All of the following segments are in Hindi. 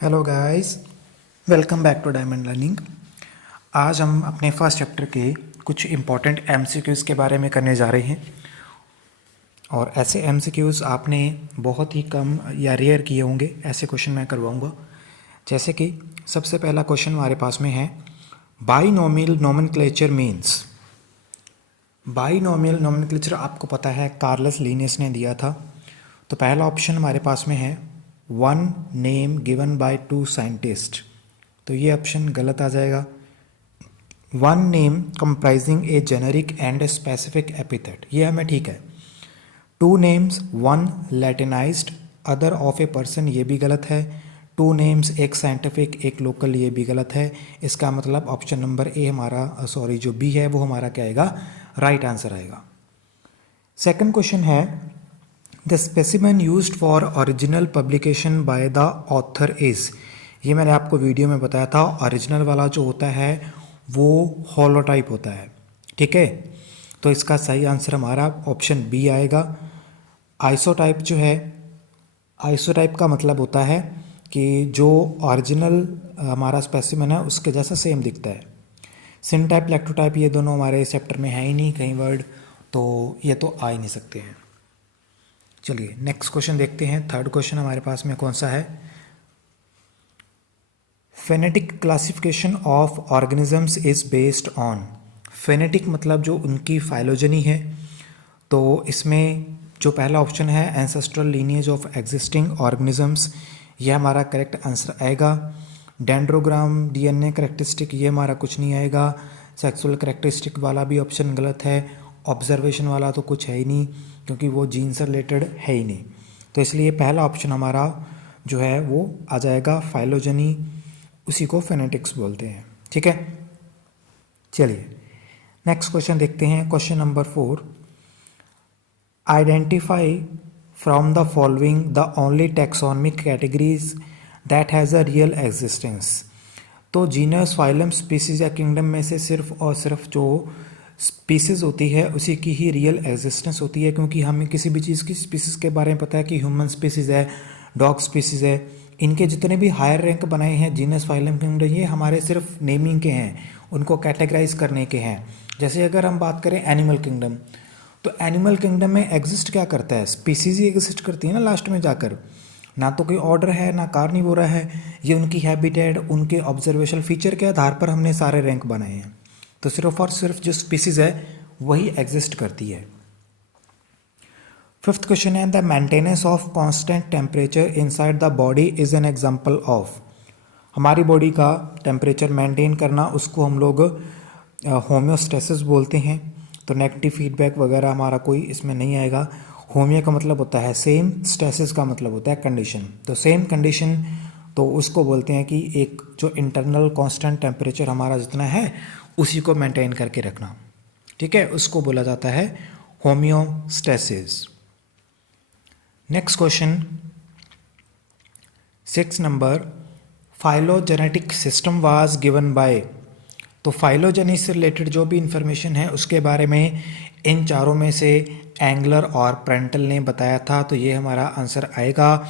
Hello guys, welcome back to Diamond Learning. आज हम अपने फर्स्ट चैप्टर के कुछ इम्पॉर्टेंट एमसीक्यूज़ के बारे में करने जा रहे हैं। और ऐसे एमसीक्यूज़ आपने बहुत ही कम या रेयर किए होंगे, ऐसे क्वेश्चन मैं करवाऊंगा। जैसे कि सबसे पहला क्वेश्चन हमारे पास में है, binomial nomenclature means. Binomial nomenclature आपको पता है कार्लस लिनियस ने दिया था। तो पहला ऑप्शन हमारे पास में है one name given by two scientist, तो ये ऑप्शन गलत आ जाएगा। One name comprising a generic and a specific epithet, ये हमें ठीक है। Two names one latinized other of a person, ये भी गलत है। टू नेम्स एक साइंटिफिक एक लोकल, ये भी गलत है। इसका मतलब ऑप्शन नंबर ए हमारा जो बी है वो हमारा क्या आएगा, राइट आंसर आएगा। सेकंड क्वेश्चन है, the specimen used for original publication by the author is. ये मैंने आपको वीडियो में बताया था, ओरिजिनल वाला जो होता है वो होलोटाइप होता है, ठीक है। तो इसका सही आंसर हमारा ऑप्शन बी आएगा। आइसोटाइप जो है, आइसोटाइप का मतलब होता है कि जो ओरिजिनल हमारा स्पेसिमेन है उसके जैसा सेम दिखता है। सिनटाइप लैक्टोटाइप ये दोनों हमारे इस चैप्टर में है ही नहीं कहीं वर्ड, तो ये तो आ ही नहीं सकते हैं। चलिए नेक्स्ट क्वेश्चन देखते हैं। थर्ड क्वेश्चन हमारे पास में कौन सा है, phonetic classification of organisms is based on. Phonetic मतलब जो उनकी फाइलोजनी है, तो इसमें जो पहला ऑप्शन है ancestral lineage of existing organisms, ये हमारा करेक्ट आंसर आएगा। डेंड्रोग्राम डीएनए करेक्टरिस्टिक, ये हमारा कुछ नहीं आएगा। सेक्सुअल करेक्टरिस्टिक वाला भी ऑप्शन गलत है। ऑब्जर्वेशन वाला तो कुछ है ही नहीं क्योंकि वो जीन से रिलेटेड है ही नहीं, तो इसलिए पहला ऑप्शन हमारा जो है वो आ जाएगा फाइलोजनी, उसी को फेनेटिक्स बोलते हैं, ठीक है। चलिए नेक्स्ट क्वेश्चन देखते हैं। Question number 4, identify from the following the only taxonomic categories that has a real existence. तो जीनस फाइलम स्पीसीज या किंगडम में से सिर्फ और सिर्फ जो स्पीसीज होती है उसी की ही रियल एग्जिस्टेंस होती है, क्योंकि हमें किसी भी चीज़ की स्पीसीज के बारे में पता है कि ह्यूमन स्पीसीज है, डॉग स्पीसीज है। इनके जितने भी हायर रैंक बनाए हैं जीनस फाइलम किंगडम, ये हमारे सिर्फ नेमिंग के हैं, उनको कैटेगराइज करने के हैं। जैसे अगर हम बात करें एनिमल किंगडम, तो एनिमल किंगडम में एग्जिस्ट क्या करता है, स्पीसीज ही एग्जिस्ट करती है ना लास्ट में जाकर, ना तो कोई ऑर्डर है ना कार्निवोरा है। ये उनकी हैबिटेट, उनके ऑब्जर्वेशनल फीचर के आधार पर हमने सारे रैंक बनाए हैं। तो सिर्फ और सिर्फ जो स्पीसीज है वही एग्जिस्ट करती है। फिफ्थ क्वेश्चन है, the maintenance of constant temperature inside the body is an example of. हमारी बॉडी का टेम्परेचर मेंटेन करना, उसको हम लोग होम्योस्टेसिस बोलते हैं। तो नेगेटिव फीडबैक वगैरह हमारा कोई इसमें नहीं आएगा। होमियो का मतलब होता है सेम, स्टेसिस का मतलब होता है कंडीशन। तो सेम कंडीशन, तो उसको बोलते हैं कि एक जो इंटरनल कांस्टेंट टेम्परेचर हमारा जितना है उसी को मेंटेन करके रखना, ठीक है, उसको बोला जाता है homeostasis. Next question 6 number, phylogenetic system was given by. तो फाइलोजेनी से रिलेटेड जो भी इंफॉर्मेशन है उसके बारे में इन चारों में से एंगलर और प्रेंटल ने बताया था, तो ये हमारा आंसर आएगा।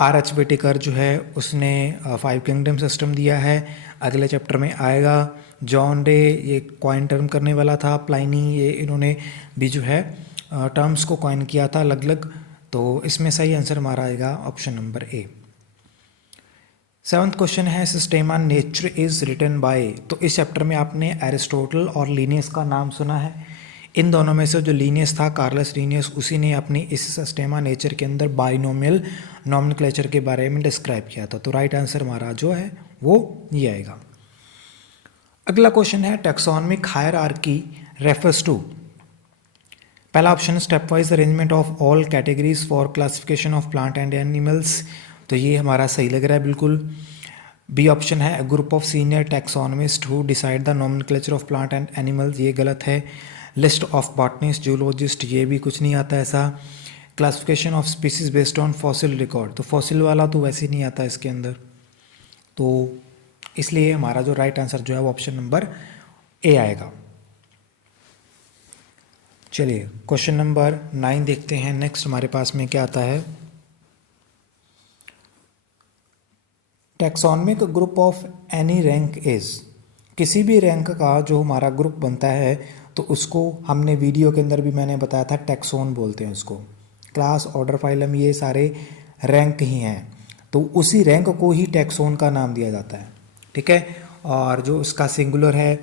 आर एच विटेकर जो है उसने 5 किंगडम सिस्टम दिया है, अगले चैप्टर में आएगा। जॉन डे ये कॉइन टर्म करने वाला था, प्लाइनी ये इन्होंने भी जो है टर्म्स को कॉइन किया था अलग अलग। तो इसमें सही आंसर हमारा आएगा ऑप्शन नंबर ए। 7th क्वेश्चन है, सिस्टेमा नेचर इज रिटन बाय। तो इस चैप्टर में आपने एरिस्टोटल और लीनियस का नाम सुना है। इन दोनों में से जो लीनियस था, कार्लस लीनियस, उसी ने अपनी इस सिस्टेमा नेचर के अंदर बाइनोमियल नॉमेनक्लेचर के बारे में डिस्क्राइब किया था। तो राइट आंसर हमारा जो है वो ये आएगा। अगला क्वेश्चन है, टैक्सोनमिक हायरार्की रेफर्स टू। पहला option step wise arrangement of all categories for classification of plant and animals, तो ये हमारा सही लग रहा है बिल्कुल। बी ऑप्शन है group of senior taxonomist who decide the nomenclature of plant and animals, ये गलत है। लिस्ट ऑफ बॉटनिस्ट जूलॉजिस्ट, ये भी कुछ नहीं आता ऐसा। Classification of species based on fossil record, तो फॉसिल वाला तो वैसे ही नहीं आता इसके अंदर, तो इसलिए हमारा जो राइट आंसर जो है वो ऑप्शन नंबर ए आएगा। चलिए क्वेश्चन नंबर 9 देखते हैं। नेक्स्ट हमारे पास में क्या आता है, taxonomic group of any rank is, किसी भी रैंक का जो हमारा ग्रुप बनता है तो उसको हमने वीडियो के अंदर भी मैंने बताया था टैक्सोन बोलते हैं उसको। क्लास, ऑर्डर, फाइलम, ये सारे रैंक ही हैं, तो उसी रैंक को ही टैक्सोन का नाम दिया जाता है। ठीक है, और जो इसका सिंगुलर है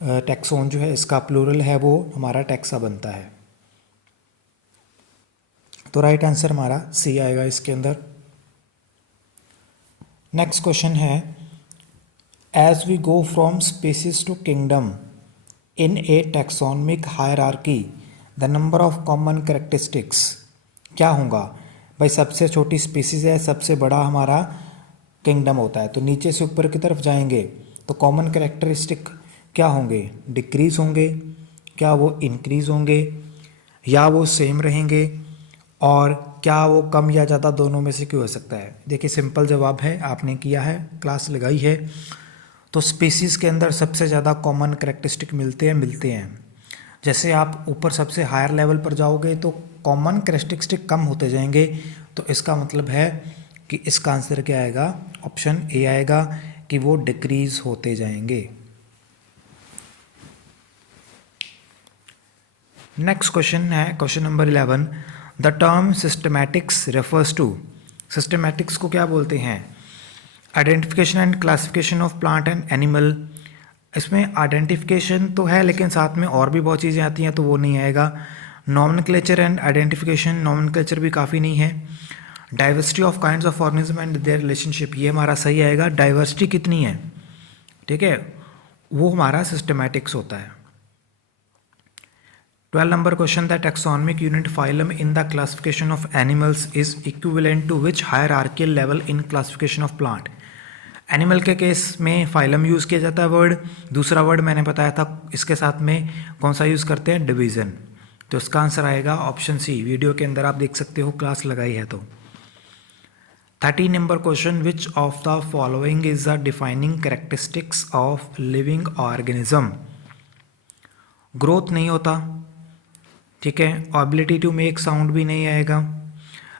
टैक्सोन जो है, इसका प्लूरल है वो हमारा टैक्सा बनता है। तो राइट आंसर हमारा सी आएगा इसके अंदर। नेक्स्ट क्वेश्चन है, as we go from species to kingdom in a taxonomic hierarchy the number of common characteristics, क्या होगा भाई? सबसे छोटी स्पीसीज है, सबसे बड़ा हमारा किंगडम होता है, तो नीचे से ऊपर की तरफ जाएंगे तो कॉमन कैरेक्टरिस्टिक क्या होंगे? डिक्रीज होंगे, क्या वो इंक्रीज होंगे, या वो सेम रहेंगे, और क्या वो कम या ज़्यादा दोनों में से क्यों हो सकता है? देखिए सिंपल जवाब है, आपने किया है, क्लास लगाई है, तो स्पीसीज़ के अंदर सबसे ज़्यादा कॉमन कैरेक्टरिस्टिक मिलते हैं। जैसे आप ऊपर सबसे हायर लेवल पर जाओगे तो कॉमन कैरेक्टरिस्टिक कम होते जाएंगे, तो इसका मतलब है कि इसका आंसर क्या आएगा? ऑप्शन ए आएगा कि वो डिक्रीज होते जाएंगे। नेक्स्ट क्वेश्चन है question number 11, the term systematics refers to, systematics को क्या बोलते हैं? Identification and classification of plant and animal. इसमें आइडेंटिफिकेशन तो है लेकिन साथ में और भी बहुत चीज़ें आती हैं, तो वो नहीं आएगा। नॉमेनक्लेचर एंड आइडेंटिफिकेशन, नॉमेनक्लेचर भी काफ़ी नहीं है। Diversity of kinds of organism and their relationship, ये हमारा सही आएगा। डाइवर्सिटी कितनी है, ठीक है, वो हमारा सिस्टमैटिक्स होता है। 12 number question, the taxonomic unit phylum in the classification of animals is equivalent to which hierarchical level in classification of plant? Animal के केस में फाइलम यूज़ किया जाता है वर्ड, दूसरा वर्ड मैंने बताया था इसके साथ में कौन सा यूज़ करते हैं? डिवीज़न। तो इसका आंसर आएगा ऑप्शन सी, वीडियो के अंदर आप देख सकते हो, क्लास लगाई है। तो 13 number question, which of the following is the defining characteristics of living organism? Growth नहीं होता, ठीक है, एबिलिटी टू मेक साउंड भी नहीं आएगा,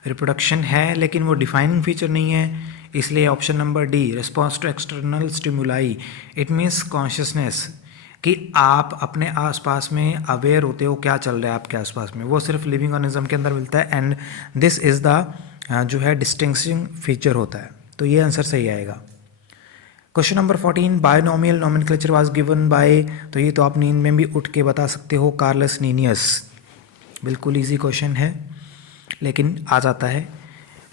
रिप्रोडक्शन है लेकिन वो डिफाइनिंग फीचर नहीं है, इसलिए option number D, response to external stimuli, it means consciousness, कि आप अपने आसपास में अवेयर होते हो क्या चल रहा है आपके आसपास में, वो सिर्फ लिविंग ऑर्गेनिज्म के अंदर मिलता है, एंड दिस इज़ द जो है डिस्टिंक्शिंग फीचर होता है। तो ये आंसर सही आएगा। Question number 14, binomial nomenclature was given by, तो ये तो आप नींद में भी उठ के बता सकते हो, कार्लस लीनियस। बिल्कुल इजी क्वेश्चन है लेकिन आ जाता है।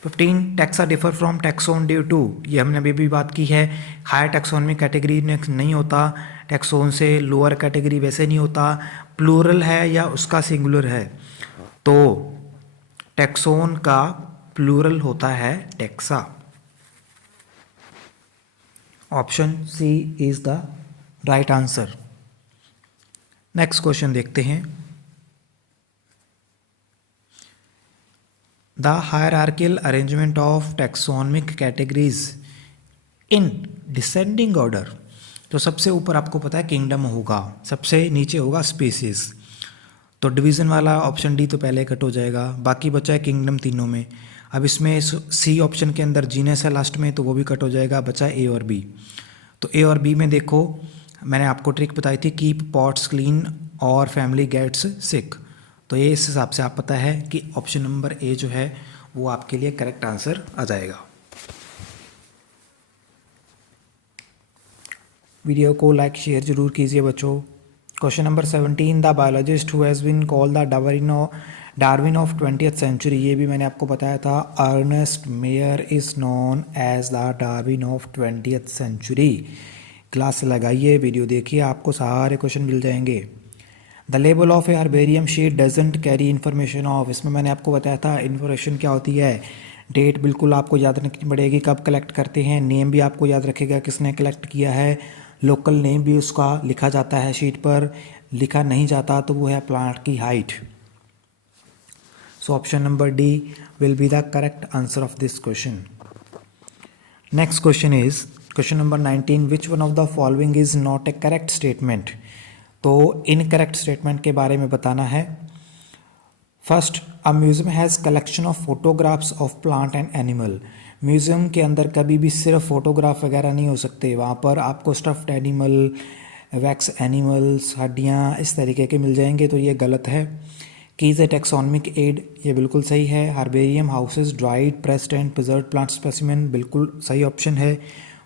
15, taxa differ from taxon due to, ये हमने अभी भी बात की है, हायर टैक्सोन में कैटेगरी नहीं होता, टैक्सोन से लोअर कैटेगरी वैसे नहीं होता, प्लूरल है या उसका सिंगुलर है, तो टैक्सोन का प्लूरल होता है taxa. Option C is the right answer. Next question देखते हैं, the hierarchical arrangement of taxonomic categories in descending order, तो सबसे ऊपर आपको पता है किंगडम होगा, सबसे नीचे होगा स्पीसीज, तो डिवीज़न वाला ऑप्शन डी तो पहले कट हो जाएगा, बाकी बचा है किंगडम तीनों में। अब इसमें सी ऑप्शन के अंदर जीनस है लास्ट में, तो वो भी कट हो जाएगा, बचा ए और बी। तो ए और बी में देखो, मैंने आपको ट्रिक बताई थी, कीप पॉट्स क्लीन और फैमिली गेट्स सिक, तो ये इस हिसाब से आप पता है कि ऑप्शन नंबर ए जो है वो आपके लिए करेक्ट आंसर आ जाएगा। वीडियो को लाइक शेयर जरूर कीजिए बच्चों। Question number 17, the biologist who has been called the Darwin of 20th century, ये भी मैंने आपको बताया था, Ernst Mayr is known as the Darwin of 20th century. Class लगाइए, वीडियो देखिए, आपको सारे क्वेश्चन मिल जाएंगे। The label of a herbarium sheet doesn't carry information of, इसमें मैंने आपको बताया था इन्फॉर्मेशन क्या होती है, डेट बिल्कुल आपको याद रखनी पड़ेगी, कब कलेक्ट करते हैं, नेम भी आपको याद रखेगा किसने कलेक्ट किया है, लोकल नेम भी उसका लिखा जाता है शीट पर, लिखा नहीं जाता तो वो है प्लांट की height. So option number D will be the correct answer of this question. Next question is question number 19, which one of the following is not a correct statement, तो इनकरेक्ट स्टेटमेंट के बारे में बताना है। First, a museum has collection of photographs of plant and animal, museum के अंदर कभी भी सिर्फ फोटोग्राफ वगैरह नहीं हो सकते, वहाँ पर आपको स्टफ्ड एनिमल, वैक्स एनिमल्स, हड्डियाँ इस तरीके के मिल जाएंगे, तो ये गलत है। कीज ए टेक्सोनमिक एड, ये बिल्कुल सही है। Herbarium houses dried pressed and preserve plant specimen, बिल्कुल सही ऑप्शन है।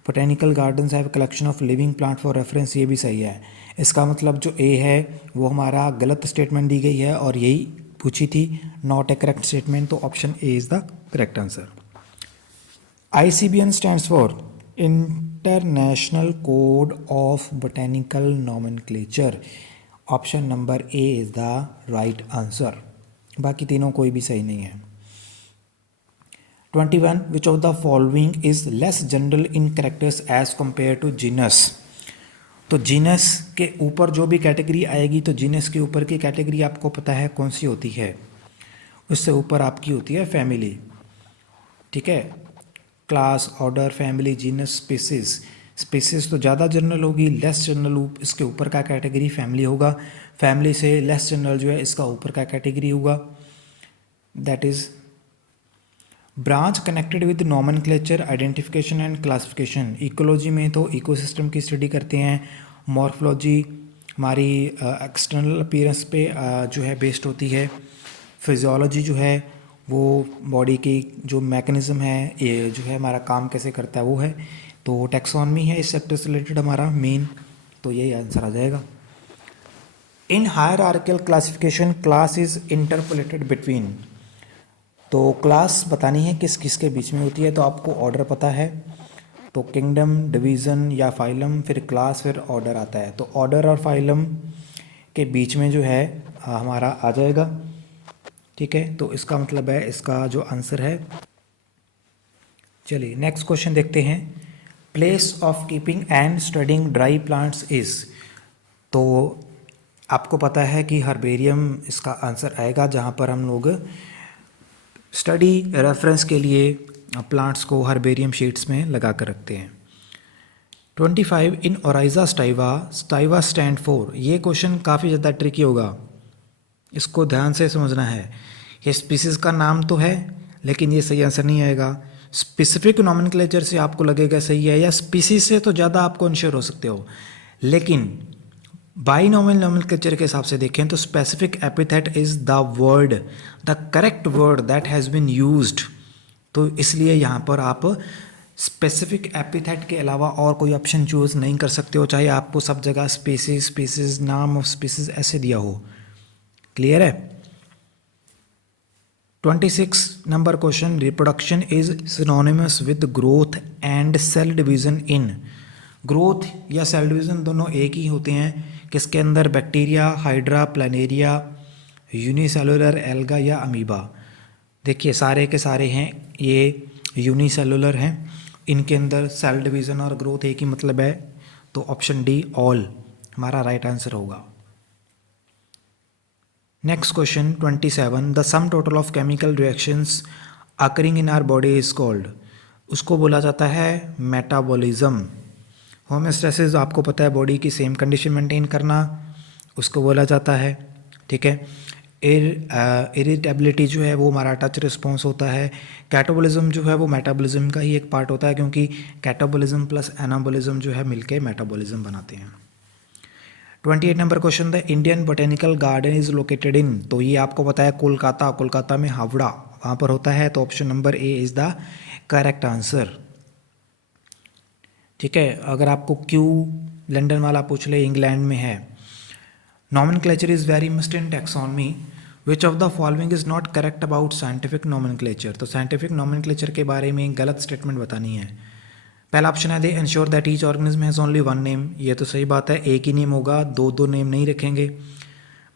Botanical gardens have collection of living plant for reference, ये भी सही है। इसका मतलब जो ए है वो हमारा गलत स्टेटमेंट दी गई है और यही पूछी थी, नॉट ए करेक्ट स्टेटमेंट, तो option A is the correct answer. ICBN stands for International Code of Botanical Nomenclature, option number A is the right answer, बाकी तीनों कोई भी सही नहीं है। 21 which of the following is less general in characters as compare to genus, तो जीनस के ऊपर जो भी कैटेगरी आएगी, तो जीनस के ऊपर की कैटेगरी आपको पता है कौन सी होती है, उससे ऊपर आपकी होती है फैमिली, ठीक है। Class, order, family, genus, species, species तो ज़्यादा जनरल होगी, लेस जनरल इसके ऊपर का कैटेगरी फैमिली होगा, फैमिली से लेस जनरल जो है इसका ऊपर का कैटेगरी होगा, that is branch connected with nomenclature, identification and classification. Ecology में तो इकोसिस्टम की स्टडी करते हैं, मॉर्फोलॉजी हमारी एक्सटर्नल अपीयरेंस पे जो है बेस्ड होती है, फिजियोलॉजी जो है वो बॉडी की जो मैकेनिज़्म है, ये जो है हमारा काम कैसे करता है वो है, तो टैक्सोनमी है इस सेक्टर से रिलेटेड हमारा मेन, तो यही आंसर आ जाएगा। In hierarchical classification class is interpolated between, तो क्लास बतानी है किस किस के बीच में होती है, तो आपको ऑर्डर पता है, तो किंगडम, डिवीज़न या फाइलम, फिर क्लास, फिर ऑर्डर आता है, तो ऑर्डर और फाइलम के बीच में जो है हमारा आ जाएगा, ठीक है। तो इसका मतलब है इसका जो आंसर है। चलिए नेक्स्ट क्वेश्चन देखते हैं। Place of keeping and studying dry plants is, तो आपको पता है कि हर्बेरियम इसका आंसर आएगा, जहाँ पर हम लोग स्टडी रेफरेंस के लिए प्लांट्स को हर्बेरियम शीट्स में लगा कर रखते हैं। 25 इन ओराइजा स्टाइवा, स्टाइवा स्टैंड फॉर, ये क्वेश्चन काफ़ी ज़्यादा ट्रिकी होगा, इसको ध्यान से समझना है। ये स्पीसीज़ का नाम तो है लेकिन ये सही आंसर नहीं आएगा। स्पेसिफिक नॉमेनक्लेचर से आपको लगेगा सही है, या स्पीसीज से तो ज़्यादा आपको इंश्योर हो सकते हो, लेकिन बाइनॉमियल नॉमेनक्लेचर के हिसाब से देखें तो specific epithet is the word, the correct word that has been used, तो इसलिए यहाँ पर आप स्पेसिफिक एपिथेट के अलावा और कोई ऑप्शन चूज़ नहीं कर सकते हो, चाहे आपको सब जगह स्पीसीज स्पीसीज नाम ऑफ स्पीसीज ऐसे दिया हो। क्लियर है। 26 नंबर question, reproduction is synonymous with growth and cell division in, growth या सेल डिवीजन दोनों एक ही होते हैं, किसके अंदर, bacteria, hydra, planaria, unicellular, alga या अमीबा। देखिए सारे के सारे हैं ये यूनिसेलुलर हैं, इनके अंदर सेल डिवीज़न और ग्रोथ एक ही मतलब है, तो ऑप्शन डी ऑल हमारा राइट आंसर होगा। Next question 27, the sum total of chemical reactions occurring in our body is called, उसको बोला जाता है मेटाबॉलिज्म। होमोस्टेसिस आपको पता है बॉडी की सेम कंडीशन मेंटेन करना, उसको बोला जाता है, ठीक है। इरिटेबिलिटी जो है वो हमारा टच रिस्पॉन्स होता है। कैटाबॉलिज्म जो है वो मेटाबॉलिज्म का ही एक पार्ट होता है, क्योंकि कैटाबॉलिज्म प्लस एनाबॉलिज्म जो है मिलके मेटाबॉलिज्म बनाते हैं। 28 number question, the Indian botanical garden is located in, तो ये आपको पता है कोलकाता, कोलकाता में हावड़ा वहाँ पर होता है, तो option number A is the correct answer, ठीक है। अगर आपको क्यू लंदन वाला पूछ ले, इंग्लैंड में है। Nomenclature is very must in taxonomy, which of the following is not correct about scientific nomenclature, तो साइंटिफिक नॉमेनक्लेचर के बारे में गलत स्टेटमेंट बतानी है। पहला ऑप्शन है दे ensure that each organism has only one name, ये तो सही बात है, एक ही नेम होगा, दो दो नेम नहीं रखेंगे।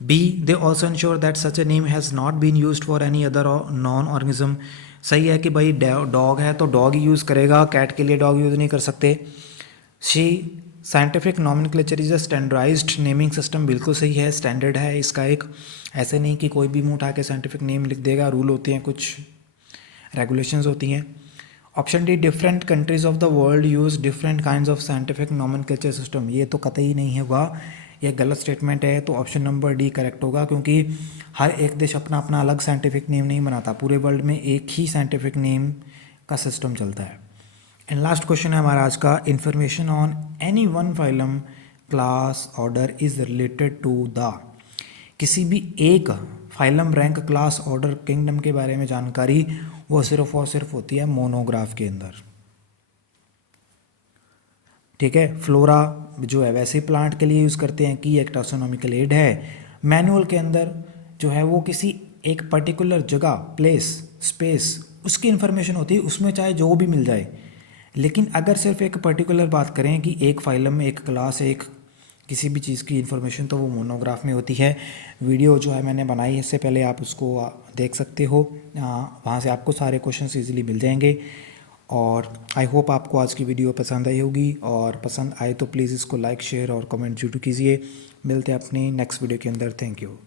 B they also ensure that such a name has not been used for any other known organism, सही है कि भाई डॉग है तो डॉग ही यूज़ करेगा, कैट के लिए डॉग यूज़ नहीं कर सकते। C scientific nomenclature is a standardized naming system, बिल्कुल सही है, स्टैंडर्ड है इसका एक, ऐसे नहीं कि कोई भी मुंह उठा के साइंटिफिक नेम लिख देगा, रूल होते हैं, कुछ रेगुलेशंस होती हैं। Option D different countries of the world use different kinds of scientific nomenclature system, ये तो कतई नहीं होगा, ये गलत स्टेटमेंट है, तो ऑप्शन नंबर डी करेक्ट होगा, क्योंकि हर एक देश अपना अपना अलग साइंटिफिक नेम नहीं बनाता, पूरे वर्ल्ड में एक ही साइंटिफिक नेम का सिस्टम चलता है। एंड लास्ट क्वेश्चन है हमारा आज का, information on any one phylum class order is related to the, किसी भी एक phylum rank class order kingdom के बारे में जानकारी वो सिर्फ और सिर्फ होती है मोनोग्राफ के अंदर। ठीक है, फ्लोरा जो है वैसे प्लांट के लिए यूज़ करते हैं कि एक टैक्सोनॉमिकल एड है। मैनुअल के अंदर जो है वो किसी एक पर्टिकुलर जगह, प्लेस, स्पेस, उसकी इन्फॉर्मेशन होती है, उसमें चाहे जो भी मिल जाए। लेकिन अगर सिर्फ एक पर्टिकुलर बात करें कि एक फाइलम में एक क्लास, एक किसी भी चीज़ की इन्फॉर्मेशन, तो वो मोनोग्राफ में होती है। वीडियो जो है मैंने बनाई, इससे पहले आप उसको देख सकते हो, वहाँ से आपको सारे क्वेश्चंस इजीली मिल जाएंगे। और आई होप आपको आज की वीडियो पसंद आई होगी, और पसंद आए तो प्लीज़ इसको लाइक, शेयर और कमेंट जरूर कीजिए। मिलते हैं अपनी नेक्स्ट वीडियो के अंदर। Thank you.